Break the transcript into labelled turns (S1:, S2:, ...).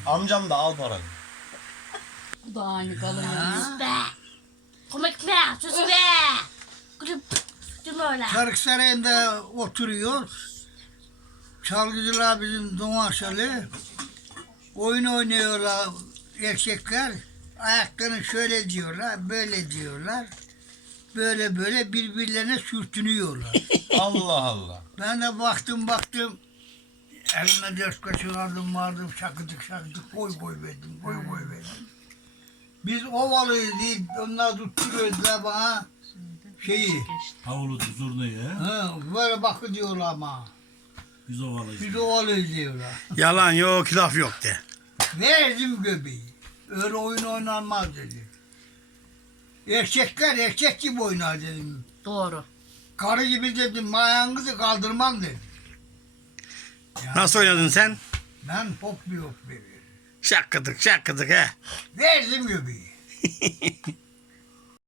S1: Amcam da al paranı.
S2: Bu da aynı kalın yani.
S3: Be. Komik be. Sus be. Gülüm. Dur öyle.
S4: Sarıksaray'ında oturuyoruz. Çalgıcılar bizim domaşalı. Oyun oynuyorlar erkekler. Ayaklarını şöyle diyorlar, böyle diyorlar. Böyle böyle birbirlerine sürtünüyorlar.
S1: Allah Allah.
S4: Ben de baktım. Elime dört kaşık aldım vardım şakıdık koy verdim. Biz ovalıyız değil, onlar tutturuyorlar bana şeyi.
S5: Havlu zurnayı.
S4: Böyle bakı diyorlar ama.
S5: Biz ovalıyız.
S4: Biz ovalıyız diyorlar.
S6: Yalan yok, laf yok de.
S4: Verdim göbeği. Öyle oyun oynanmaz dedi. Erkekler erkek gibi oynar dedim.
S2: Doğru.
S4: Karı gibi dedim, ayağınızı kaldırmam dedim. Ya,
S6: Nasıl oynadın sen?
S4: ben hop bir veriyorum.
S6: Şakkıdık he.
S4: Verdim göbeği.